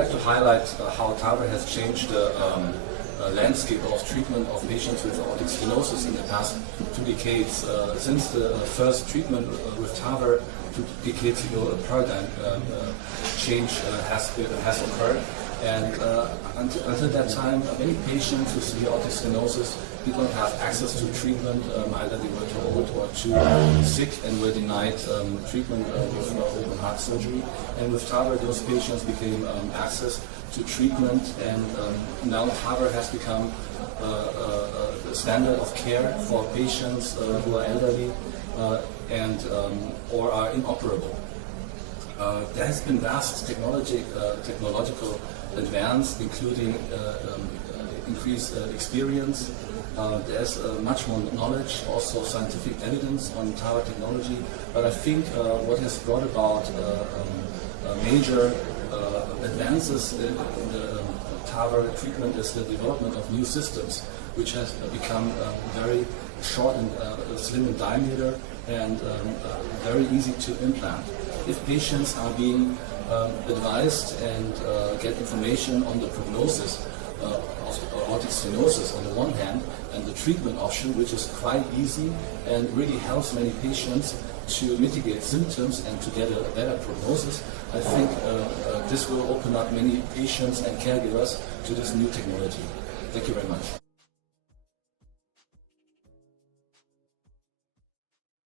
like to highlight how TAVR has changed the landscape of treatment of patients with aortic stenosis in the past 2 decades. Since the first treatment with TAVR 2 decades ago, a paradigm change has occurred. And until that time, many patients with severe aortic stenosis did not have access to treatment. Either they were too old or too sick and were denied treatment with open heart surgery. And with TAVR, those patients became access to treatment, and now TAVR has become the standard of care for patients who are elderly and or are inoperable. There has been vast technological advance, including increased experience. There's much more knowledge, also scientific evidence on TAVR technology. But I think what has brought about major advances in the TAVR treatment is the development of new systems, which has become very short and slim in diameter and very easy to implant. If patients are being advised and get information on the prognosis of aortic stenosis on the one hand, and the treatment option, which is quite easy and really helps many patients to mitigate symptoms and to get a better prognosis, I think this will open up many patients and caregivers to this new technology. Thank you very much.